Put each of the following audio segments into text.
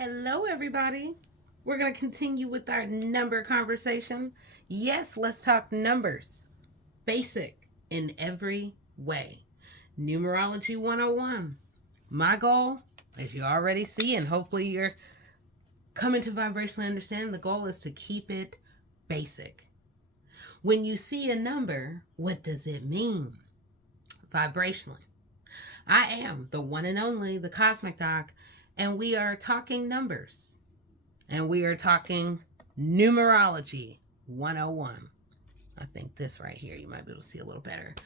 Hello, everybody. We're going to continue with our number conversation. Yes, let's talk numbers. Basic in every way. Numerology 101. My goal, as you already see, and hopefully you're coming to vibrationally understand, the goal is to keep it basic. When you see a number, what does it mean? Vibrationally. I am the one and only, the Cosmic Doc, and we are talking numbers. And we are talking Numerology 101. I think this right here, you might be able to see a little better.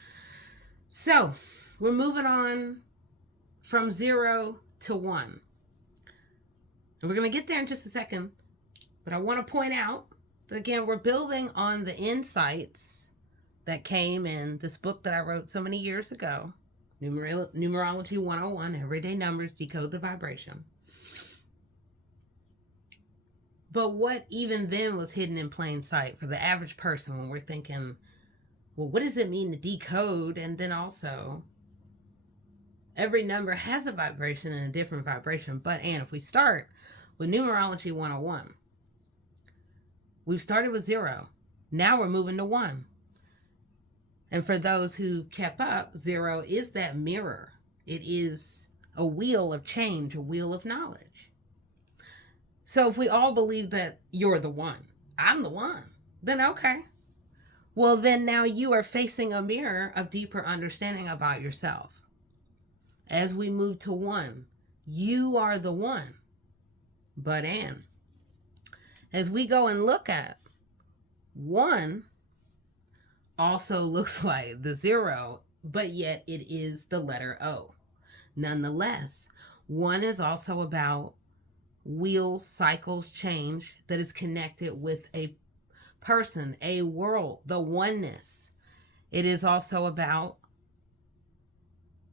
So, we're moving on from 0 to 1. And we're going to get there in just a second. But I want to point out that, again, we're building on the insights that came in this book that I wrote so many years ago, Numerology 101, Everyday Numbers, Decode the Vibration. But what even then was hidden in plain sight for the average person when we're thinking, well, what does it mean to decode? And then also, every number has a vibration and a different vibration. And if we start with Numerology 101, we've started with 0. Now we're moving to 1. And for those who kept up, 0 is that mirror. It is a wheel of change, a wheel of knowledge. So if we all believe that you're the one, I'm the one, then okay. Well, then now you are facing a mirror of deeper understanding about yourself. As we move to 1, you are the one. But as we go and look at 1, also looks like the 0, but yet it is the letter O. Nonetheless, 1 is also about wheels, cycles, change that is connected with a person, a world, the oneness. It is also about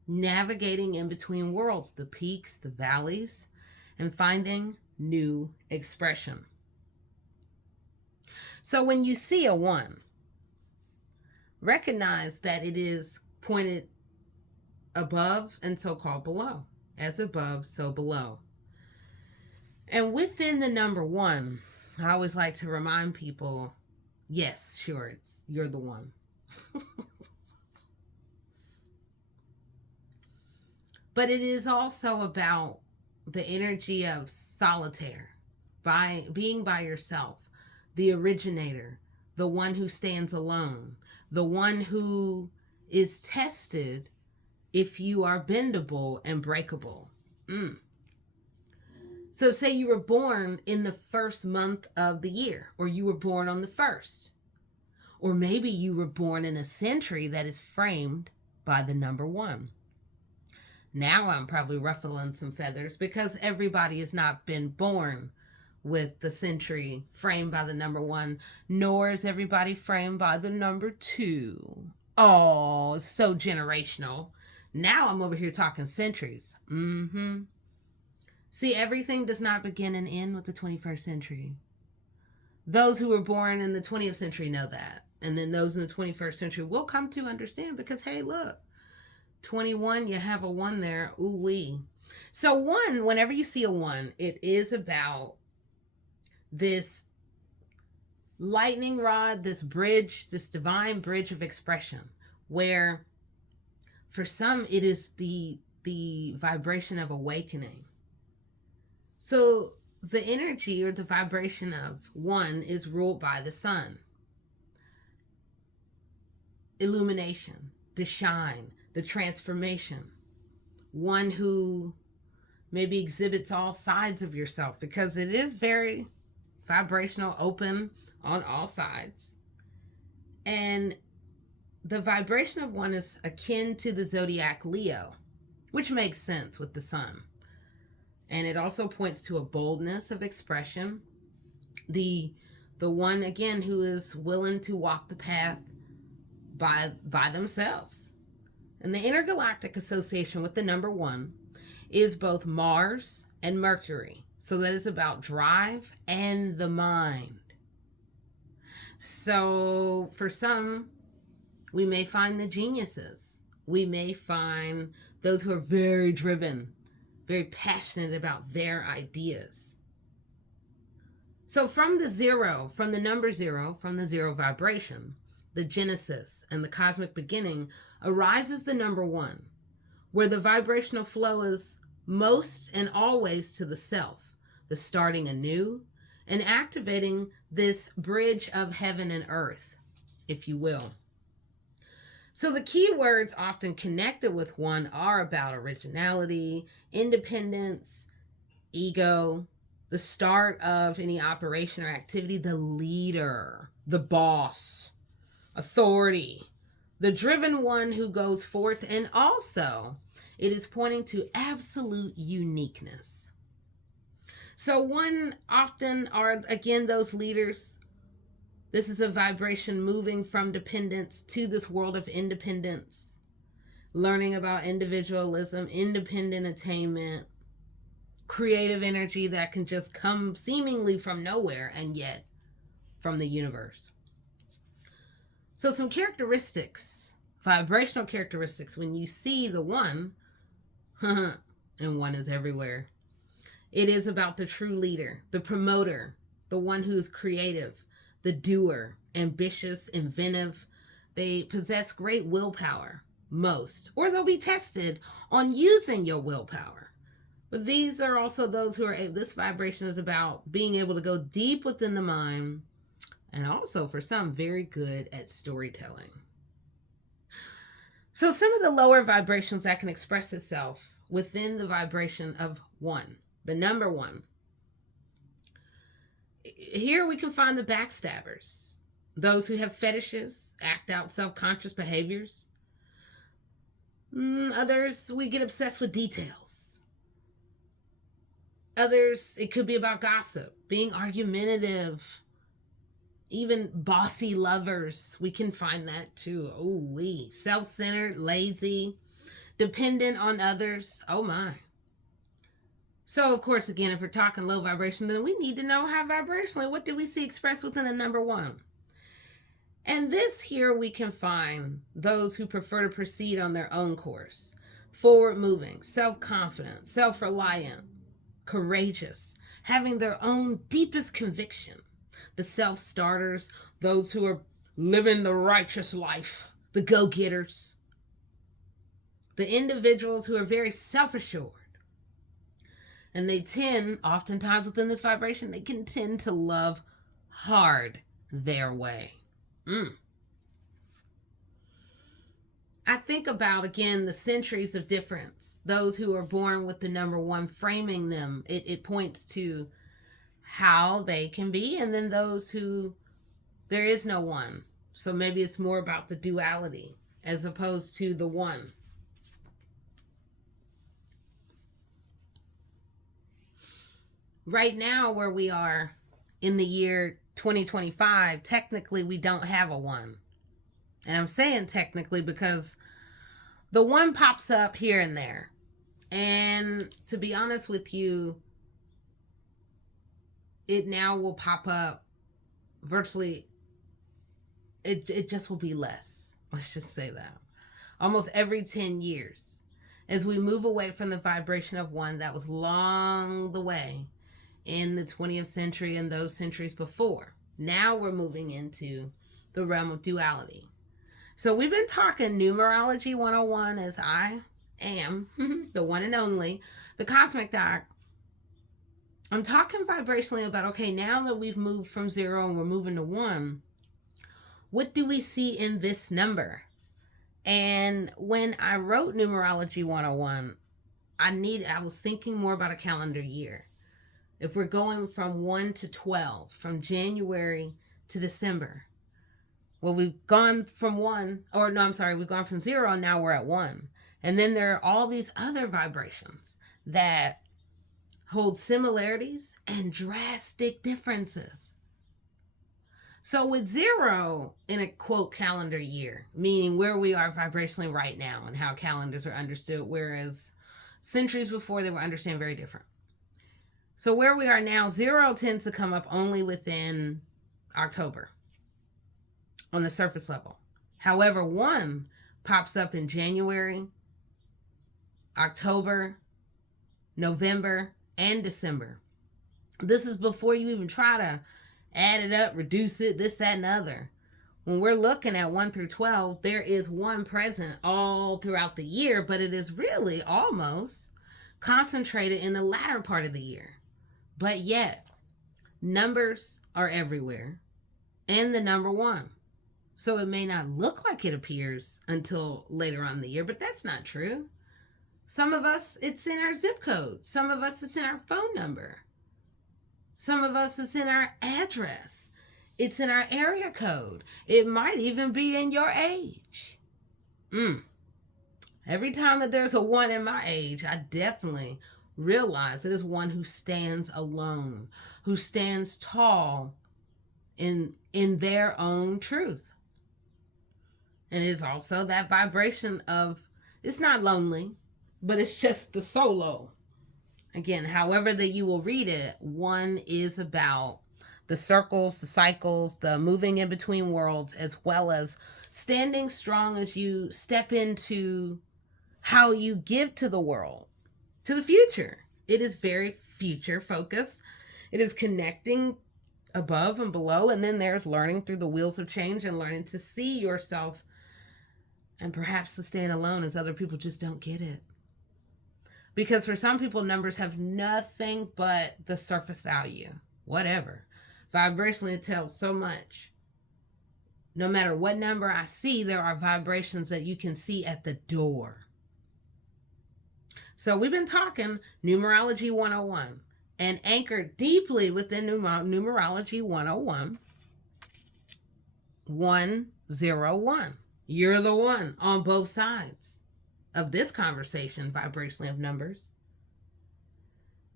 navigating in between worlds, the peaks, the valleys, and finding new expression. So when you see a 1, recognize that it is pointed above and so-called below. As above, so below. And within the number 1, I always like to remind people, yes, sure, you're the one. But it is also about the energy of solitaire, being by yourself, the originator, the one who stands alone, the one who is tested if you are bendable and breakable. So say you were born in the first month of the year, or you were born on the 1st, or maybe you were born in a century that is framed by the number 1. Now I'm probably ruffling some feathers because everybody has not been born with the century framed by the number 1, nor is everybody framed by the number 2. Oh, it's so generational. Now I'm over here talking centuries. See, everything does not begin and end with the 21st century. Those who were born in the 20th century know that. And then those in the 21st century will come to understand because, hey, look, 21, you have a 1 there. Ooh wee. So 1, whenever you see a 1, it is about this lightning rod, this bridge, this divine bridge of expression, where for some it is the vibration of awakening. So the energy or the vibration of 1 is ruled by the sun. Illumination, the shine, the transformation. 1 who maybe exhibits all sides of yourself because it is very vibrational, open on all sides. And the vibration of 1 is akin to the zodiac Leo, which makes sense with the sun. And it also points to a boldness of expression. The 1, again, who is willing to walk the path by themselves. And the intergalactic association with the number 1 is both Mars and Mercury. So that is about drive and the mind. So for some, we may find the geniuses. We may find those who are very driven, very passionate about their ideas. So from the zero, from the number zero, from the zero vibration, the genesis and the cosmic beginning, arises the number one, where the vibrational flow is most and always to the self, the starting anew, and activating this bridge of heaven and earth, if you will. So the key words often connected with one are about originality, independence, ego, the start of any operation or activity, the leader, the boss, authority, the driven one who goes forth, and also it is pointing to absolute uniqueness. So one often are, again, those leaders. This is a vibration moving from dependence to this world of independence, learning about individualism, independent attainment, creative energy that can just come seemingly from nowhere and yet from the universe. So some characteristics, vibrational characteristics, when you see the one, and one is everywhere, it is about the true leader, the promoter, the one who is creative, the doer, ambitious, inventive. They possess great willpower, most, or they'll be tested on using your willpower. But these are also those who are, this vibration is about being able to go deep within the mind, and also for some, very good at storytelling. So some of the lower vibrations that can express itself within the vibration of one, the number one. Here we can find the backstabbers, those who have fetishes, act out self-conscious behaviors. Others, we get obsessed with details. Others, it could be about gossip, being argumentative, even bossy lovers. We can find that too. Self-centered, lazy, dependent on others. Oh my. So of course, again, if we're talking low vibration, then we need to know how vibrationally, what do we see expressed within the number one? And this here we can find those who prefer to proceed on their own course, forward-moving, self-confident, self-reliant, courageous, having their own deepest conviction. The self-starters, those who are living the righteous life, the go-getters, the individuals who are very self-assured. And they tend, oftentimes within this vibration, they can tend to love hard their way. I think about, again, the centuries of difference. Those who are born with the number one, framing them. It points to how they can be. And then those who, there is no one. So maybe it's more about the duality as opposed to the one. Right now, where we are in the year 2025, technically we don't have a one. And I'm saying technically because the one pops up here and there. And to be honest with you, it now will pop up virtually, it just will be less. Let's just say that. Almost every 10 years. As we move away from the vibration of one that was long the way in the 20th century and those centuries before. Now we're moving into the realm of duality. So we've been talking Numerology 101, as I am, the one and only, the Cosmic Doc. I'm talking vibrationally about, okay, now that we've moved from 0 and we're moving to 1, what do we see in this number? And when I wrote Numerology 101, I was thinking more about a calendar year. If we're going from 1 to 12, from January to December, well, we've gone from we've gone from 0 and now we're at 1. And then there are all these other vibrations that hold similarities and drastic differences. So with 0 in a quote calendar year, meaning where we are vibrationally right now and how calendars are understood, whereas centuries before they were understood very different. So where we are now, 0 tends to come up only within October on the surface level. However, 1 pops up in January, October, November, and December. This is before you even try to add it up, reduce it, this, that, and other. When we're looking at 1 through 12, there is one present all throughout the year, but it is really almost concentrated in the latter part of the year. But yet, numbers are everywhere, and the number 1. So it may not look like it appears until later on in the year, but that's not true. Some of us, it's in our zip code. Some of us, it's in our phone number. Some of us, it's in our address. It's in our area code. It might even be in your age. Every time that there's a 1 in my age, I definitely realize it is one who stands alone, who stands tall in their own truth. And it is also that vibration of, it's not lonely, but it's just the solo. Again, however that you will read it, 1 is about the circles, the cycles, the moving in between worlds, as well as standing strong as you step into how you give to the world, to the future. It is very future focused. It is connecting above and below, and then there's learning through the wheels of change and learning to see yourself and perhaps to stand alone as other people just don't get it. Because for some people, numbers have nothing but the surface value. Whatever. Vibrationally, it tells so much. No matter what number I see, there are vibrations that you can see at the door. So we've been talking Numerology 101. And anchored deeply within Numerology 101, 101. You're the one on both sides of this conversation, vibrationally, of numbers.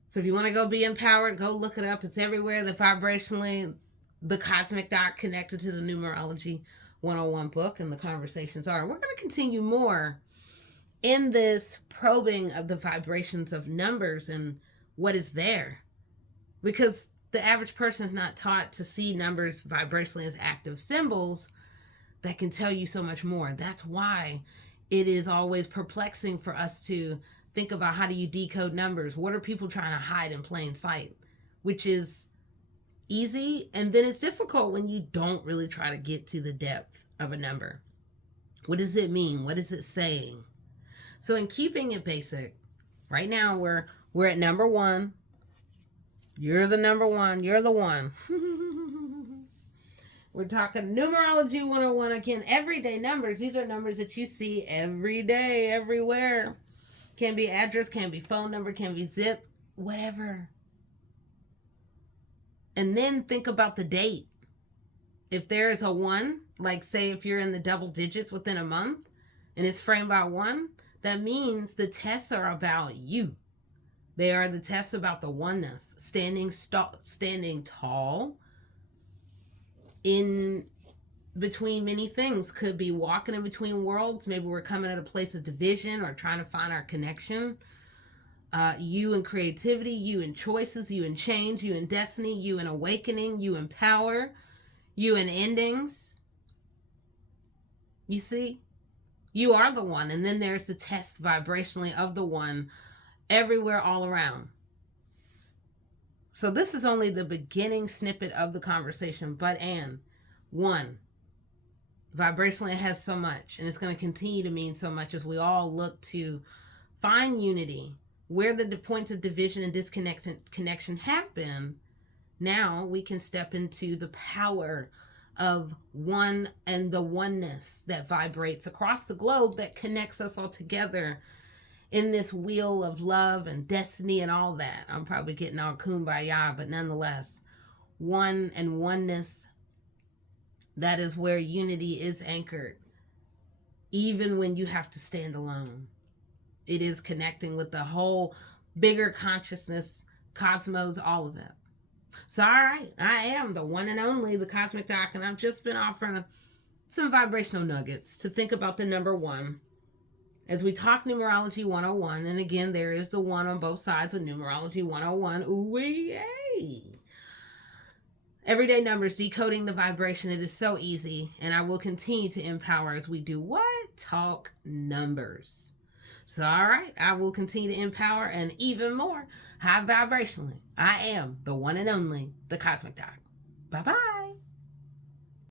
So if you want to go be empowered, go look it up. It's everywhere. The vibrationally, the Cosmic Doc connected to the Numerology 101 book, and the conversations are. And we're going to continue more in this probing of the vibrations of numbers and what is there. Because the average person is not taught to see numbers vibrationally as active symbols that can tell you so much more. That's why it is always perplexing for us to think about, how do you decode numbers? What are people trying to hide in plain sight? Which is easy, and then it's difficult when you don't really try to get to the depth of a number. What does it mean? What is it saying? So in keeping it basic, right now we're at number 1. You're the number 1. You're the one. We're talking Numerology 101 again. Everyday numbers. These are numbers that you see every day, everywhere. Can be address, can be phone number, can be zip, whatever. And then think about the date. If there is a 1, like say if you're in the double digits within a month and it's framed by 1, that means the tests are about you. They are the tests about the oneness, standing tall in between many things. Could be walking in between worlds. Maybe we're coming at a place of division or trying to find our connection. You in creativity, you in choices, you in change, you in destiny, you in awakening, you in power, you in endings. You see? You are the one. And then there's the test vibrationally of the one everywhere, all around. So this is only the beginning snippet of the conversation. But, and 1, vibrationally, it has so much, and it's going to continue to mean so much as we all look to find unity where the points of division and disconnection have been. Now we can step into the power of 1 and the oneness that vibrates across the globe that connects us all together in this wheel of love and destiny and all that. I'm probably getting all kumbaya, but nonetheless, 1 and oneness, that is where unity is anchored. Even when you have to stand alone, it is connecting with the whole bigger consciousness, cosmos, all of it. So, all right, I am the one and only, the Cosmic Doc, and I've just been offering some vibrational nuggets to think about the number 1 as we talk Numerology 101. And again, there is the 1 on both sides of Numerology 101. Ooh, yay! Everyday numbers, decoding the vibration. It is so easy, and I will continue to empower as we do what? Talk numbers. So, all right, I will continue to empower and even more high vibrationally. I am the one and only, the Cosmic Doc. Bye-bye.